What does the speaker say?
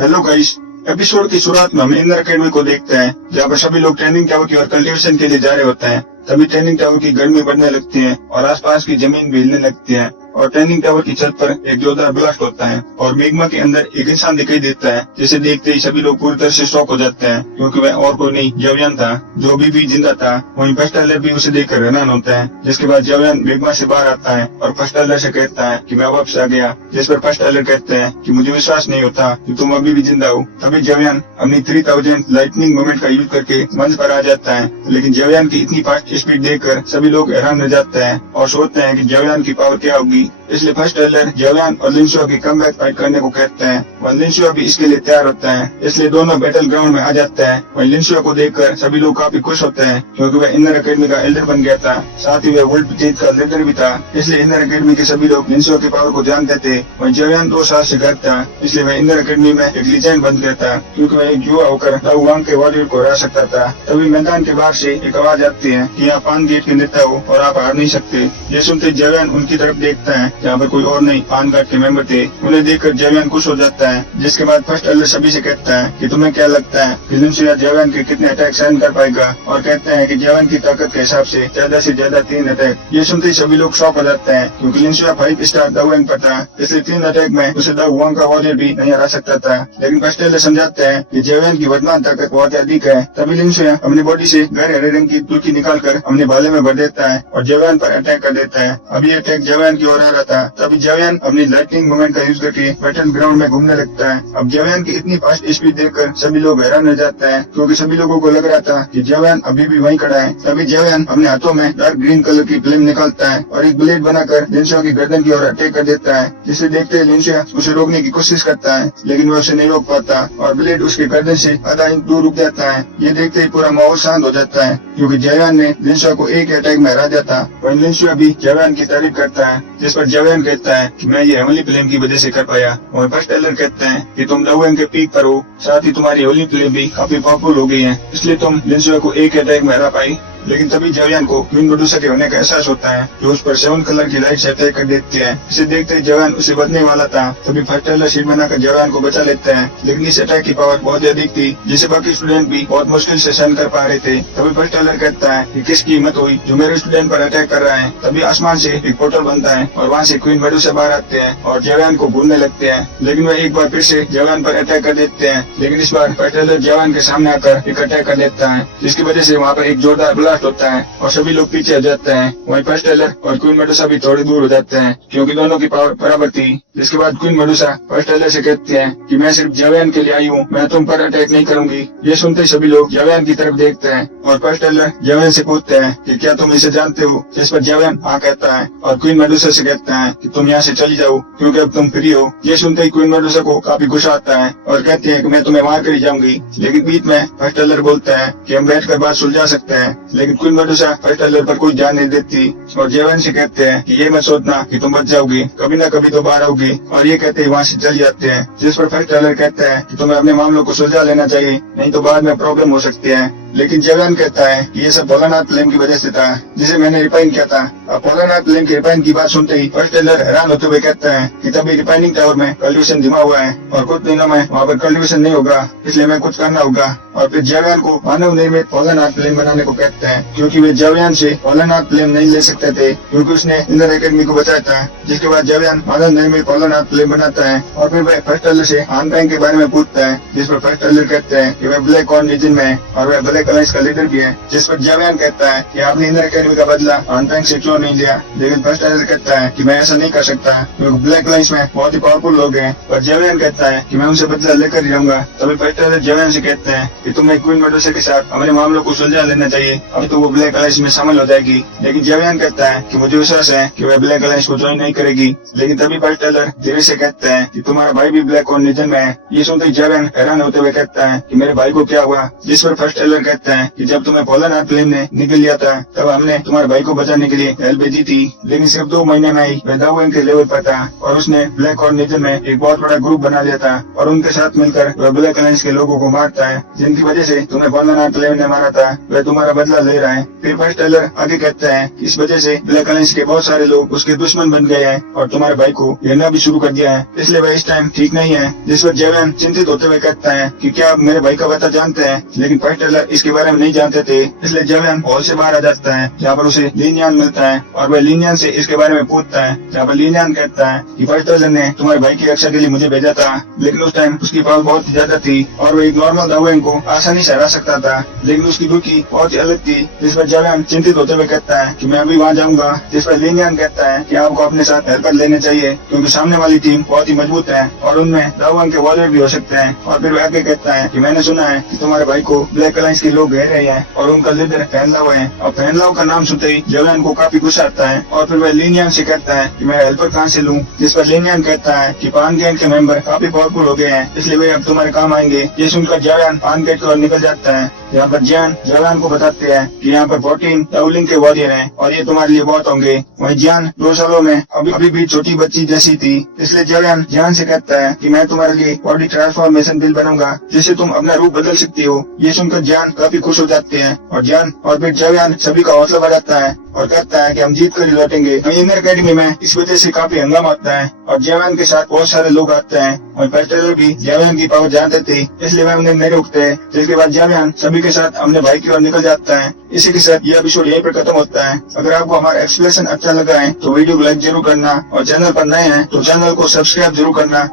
Hello guys. Episode की शुरुआत में हम इंदर अकेडमी को देखते हैं, जहाँ पर सभी लोग ट्रेनिंग टावर की ओर कल्टीवेशन के लिए जा रहे होते हैं। तभी ट्रेनिंग टावर की गर्मी बढ़ने लगती है और आसपास की जमीन भी हिलने लगती है और ट्रेनिंग टावर की छत पर एक जोरदार ब्लास्ट होता है और मैग्मा के अंदर एक इंसान दिखाई देता है, जिसे देखते ही सभी लोग पूरी तरह से शॉक हो जाते हैं, क्योंकि वह और कोई नहीं जवियन था, जो अभी भी जिंदा था। वहीं फर्स्ट एलर भी उसे देखकर हैरान होता है, जिसके बाद जवियन मैग्मा से बाहर आता है और फर्स्ट एलर से कहता है कि मैं वापस आ गया। जिस पर फर्स्ट एलर कहते हैं कि मुझे विश्वास नहीं होता कि तुम अभी भी जिंदा हो। तभी जवियन अपनी 3000 लाइटनिंग मोमेंट का यूज करके मंच पर आ जाता है, लेकिन जवियन की इतनी फास्ट स्पीड देखकर सभी लोग हैरान रह जाते हैं और सोचते हैं कि जवियन की पावर क्या होगी। इसलिए फर्स्ट एलर जवियन और लिंशुआ की कमबैक फाइट करने को कहते हैं और लिंशुआ भी इसके लिए तैयार होता है, इसलिए दोनों बैटल ग्राउंड में आ जाते हैं। वहीं लिंशुआ को देखकर सभी लोग काफी खुश होते हैं, क्योंकि वह इंदर अकेडमी का एल्डर बन गया था, साथ ही वह वर्ल्ड जीत का लीडर भी था। इसलिए इंदर अकेडमी के सभी लोग लिंशुआ की पावर को जानते थे। वहीं जवियन 2 साल से घर था, इसलिए वह इंदर अकेडमी में एक लीजेंड बन गया था, क्योंकि वह एक युवा होकर दाऊ वांग के वॉरियर को हरा सकता था। तभी मैदान के बाहर से एक आवाज आती है कि आप पान गेट के नेता हो और आप हार नहीं सकते। ये सुनते जवियन उनकी तरफ देखता है, जहाँ पर कोई और नहीं पान कार्ड के मेंबर थे। उन्हें देखकर जवियन खुश हो जाता है, जिसके बाद फर्स्ट एलर सभी से कहता है कि तुम्हें क्या लगता है कि लिंशुआ जवियन के कितने अटैक सहन कर पाएगा, और कहते हैं कि जवियन की ताकत के हिसाब से ज्यादा 3 अटैक। ये सुनते ही सभी लोग शॉक हो जाते हैं, क्योंकि लिंशुआ 5 स्टार दाऊ वांग पर था, इसलिए 3 अटैक में उसे दाऊ वांग का वॉरियर भी नहीं हरा सकता था। लेकिन फर्स्ट एलर समझाते हैं कि जवियन की वर्तमान ताकत बहुत अधिक है। तभी लिंशुआ अपनी बॉडी से गहरे हरे रंग की तुर्की निकालकर अपने भाले में भर देता है और जवियन पर अटैक कर देता है। अभी अटैक जवियन की ओर आ रहा था, तभी जवियन अपनी लाइटनिंग मोमेंट का यूज करके बैटल ग्राउंड में घूमने लगता है। अब जवियन की इतनी फास्ट स्पीड देखकर सभी लोग हैरान रह जाते हैं, क्योंकि सभी लोगों को लग रहा था कि जवियन अभी भी वहीं खड़ा है। तभी जवियन अपने हाथों में डार्क ग्रीन कलर की फ्लेम निकालता है और एक ब्लेड बनाकर लिंशुआ की गर्दन की ओर अटैक कर देता है, जिसे देखते ही लिंशुआ उसे रोकने की कोशिश करता है, लेकिन वह उसे नहीं रोक पाता और ब्लेड उसके गर्दन से आधा इंच दूर रुक जाता है। ये देखते ही पूरा माहौल शांत हो जाता है, क्योंकि जवियन ने लिंशुआ को एक अटैक में हरा दिया था। वहीं लिंशुआ भी जवियन की तारीफ करता है, जिस पर जवियन कहता है कि मैं ये हेवनली फ्लेम की वजह से कर पाया। और फर्स्ट एलर कहते हैं कि तुम दाऊ वांग के पीक पर हो, साथ ही तुम्हारी हेवनली फ्लेम भी काफी पावरफुल हो गई है, इसलिए तुम लिंशुआ को एक अटैक में हरा पाई। लेकिन तभी जवियन को क्वीन मेडुसा के होने का एहसास होता है, जो उस पर 7 कलर की लाइट से अटैक कर देती है। इसे देखते ही जवियन उसे बचने वाला था, तभी फर्स्ट एलर शीट बनाकर जवियन को बचा लेते हैं, लेकिन इस अटैक की पावर बहुत अधिक थी, जिसे बाकी स्टूडेंट भी बहुत मुश्किल से सहन कर पा रहे थे। तभी फर्स्ट एलर कहता है कि किसकी हिम्मत हुई जो मेरे स्टूडेंट पर अटैक कर रहा है। तभी आसमान से एक पोर्टल बनता है और वहाँ से क्वीन मेडुसा बाहर आते हैं और जवियन को भूलने लगते हैं, लेकिन वह एक बार फिर से जवियन पर अटैक कर देते हैं। लेकिन इस बार फर्स्ट एलर जवियन के सामने आकर एक अटैक कर देता है, जिसकी वजह से वहाँ पर एक जोरदार ब्लास्ट होता है और सभी लोग पीछे हट जाते हैं। वहीं फर्स्ट एलर और क्वीन मेडुसा भी थोड़ी दूर हो जाते हैं, क्योंकि दोनों की पावर बराबर थी। जिसके बाद क्वीन मेडुसा फर्स्ट एलर से कहते हैं कि मैं सिर्फ जवियन के लिए आई हूँ, मैं तुम पर अटैक नहीं करूंगी। ये सुनते ही सभी लोग जवियन की तरफ देखते हैं और फर्स्ट एलर जवियन से पूछते हैं कि क्या तुम इसे जानते हो, जिस पर जवियन हाँ कहता है और क्वीन मेडुसा से कहता है कि तुम यहाँ से चली जाओ, क्योंकि अब तुम फ्री हो। ये सुनते ही क्वीन मेडुसा को काफी गुस्सा आता है और कहती है कि मैं तुम्हें मार कर ही जाऊंगी। लेकिन बीच में फर्स्ट एलर बोलता है कि हम बैठकर बात सुलझा सकते हैं, लेकिन क्वीन मेडुसा फर्स्ट एलर पर कोई ध्यान नहीं देती और जवियन से कहते हैं कि ये मत सोचना कि तुम बच जाओगी, कभी ना कभी तो बाहर आओगी, और ये कहते ही वहाँ से चल जाते हैं। जिस पर फर्स्ट एलर कहता है कि तुम्हें अपने मामलों को सुलझा लेना चाहिए, नहीं तो बाद में प्रॉब्लम हो सकती है। लेकिन जवियन कहता है कि ये सब भोलानाथ फ्लेम की वजह से था, जिसे मैंने रिफाइन किया था। अब भोलानाथ फ्लेम की रिफाइन की बात सुनते ही फर्स्ट एलर हैरान होते हुए कहता है कि तभी रिफाइनिंग टावर में कल्टीवेशन धीमा हुआ है और कुछ दिनों में वहाँ पर कल्टीवेशन नहीं होगा, इसलिए मैं कुछ करना होगा। और फिर जवियन को मानव निर्मित भोलानाथ फ्लेम बनाने को कहते हैं, क्योंकि वे जवियन से भोलानाथ फ्लेम नहीं ले सकते थे, क्योंकि उसने इंदर अकेडमी को बचाया था। जिसके बाद जवियन मानव निर्मित भोलानाथ फ्लेम बनाता है और फिर वह फर्स्ट एलर से हानपेंग के बारे में पूछता है, जिस पर फर्स्ट एलर कहते हैं कि वह ब्लैक कॉर्न रीजन में है और वह ब्लैक अलायंस का लीडर भी है। जिस पर जवियन कहता है कि आपने इंदर अकेडमी का बदला हानपेंग से क्यों नहीं लिया, लेकिन फर्स्ट एलर कहता है कि मैं ऐसा नहीं कर सकता, क्योंकि ब्लैक अलायंस में बहुत ही पावरफुल लोग हैं। और जवियन कहता है कि मैं उनसे बदला लेकर ही रहूंगा। तभी फर्स्ट एलर जवियन से कहते हैं कि तुम्हें क्वीन मेडुसा के साथ हमारे मामलों को सुलझा लेना चाहिए, अब तो वो ब्लैक अलायंस में शामिल हो जाएगी। लेकिन जवियन कहता है कि मुझे विश्वास है कि वह ब्लैक अलायंस को ज्वाइन नहीं करेगी। लेकिन तभी फर्स्ट एलर धीरे से कहते हैं कि तुम्हारा भाई भी ब्लैक कॉर्न रीजन में है। ये सुनते ही जवियन हैरान होते हुए कहता है कि मेरे भाई को क्या हुआ, जिस पर फर्स्ट एलर कहता है कि जब तुम्हें भोलानाथ प्लेन ने निकल लिया था तब हमने तुम्हारे भाई को बचाने के लिए हेल्प भेजी थी, लेकिन सिर्फ 2 महीने में ही वह दावों के लेवल पर था और उसने ब्लैक ऑर्गेनाइजेशन में एक बहुत बड़ा ग्रुप बना लिया था और उनके साथ मिलकर वह ब्लैक अलायंस के लोगों को मारता है, जिनकी वजह से तुम्हें भोलानाथ प्लेन ने मारा था। वह तुम्हारा बदला ले रहा है। फिर फर्स्ट टेलर आगे कहता है इस वजह से ब्लैक अलायंस के बहुत सारे लोग उसके दुश्मन बन गए हैं और तुम्हारे भाई को घेरना भी शुरू कर दिया है, इसलिए वह इस टाइम ठीक नहीं है। जिस पर जेवन चिंतित होते हुए कहता है कि क्या आप मेरे भाई का पता जानते हैं, लेकिन फर्स्ट टेलर इसके बारे में नहीं जानते थे, इसलिए जेवन हॉल से बाहर आ जाता है जहाँ पर उसे लिनियन मिलता है और वह लिनियन से इसके बारे में पूछता है, जहाँ पर लिनियन कहता है कि फर्स्ट टेलर ने तुम्हारे भाई की रक्षा के लिए मुझे भेजा था, लेकिन उस टाइम उसकी पावर बहुत ही ज्यादा थी और वह एक नॉर्मल दावों को आसानी से हरा सकता था, लेकिन उसकी रुचि बहुत ही अलग थी। जिस पर जेवन चिंतित होते हुए कहता है कि मैं अभी वहाँ जाऊंगा। जिस पर लिनियन कहता है कि आपको अपने साथ हेल्पर लेने चाहिए क्योंकि सामने वाली टीम बहुत ही मजबूत है और उनमें दावों के वॉरियर भी हो सकते हैं। और फिर वह आगे कहता है कि मैंने सुना है कि तुम्हारे भाई को ब्लैक अलायंस के लोग घेर रहे हैं और उनका लीडर फैनलाव है, और फैनलाव का नाम सुनते ही जेवन को काफी गुस्सा आता है और फिर वह लिनियन से कहता है कि मैं हेल्पर कहाँ से लूँ। जिस पर लिनियन कहता है कि पान गैंग के मेंबर काफी पावरफुल हो गए हैं, इसलिए वे अब तुम्हारे काम आएंगे। ये सुनकर जेवन पान गेट की ओर निकल जाता है। यहाँ पर जेवन को बताते हैं कि यहाँ पर 14 डाउलिंग के वॉरियर हैं और ये तुम्हारे लिए बहुत होंगे। वही जान 2 सालों में अभी भी छोटी बच्ची जैसी थी, इसलिए जेवन से कहता है कि मैं तुम्हारे लिए बॉडी ट्रांसफॉर्मेशन बिल बनाऊंगा जिससे तुम अपना रूप बदल सकती हो। ये सुनकर जान काफी खुश हो जाते हैं और फिर जेवन सभी का हौसला बढ़ाता है और कहता है कि हम जीत कर ही लौटेंगे। इंडियन अकेडमी में इस वजह से काफी हंगामा होता है और जेवन के साथ बहुत सारे लोग आते हैं और फर्स्ट टेलर भी जेवन की पावर जानते थे, इसलिए वह उन्हें नहीं रोकते। जिसके बाद जेवन सभी के साथ अपने भाई की ओर निकल जाता है। इसी के साथ यह एपिसोड यहीं पर खत्म होता है। अगर आपको हमारा एक्सप्लेनेशन अच्छा लगा है तो वीडियो को लाइक जरूर करना और चैनल पर नए हैं तो चैनल को सब्सक्राइब जरूर करना।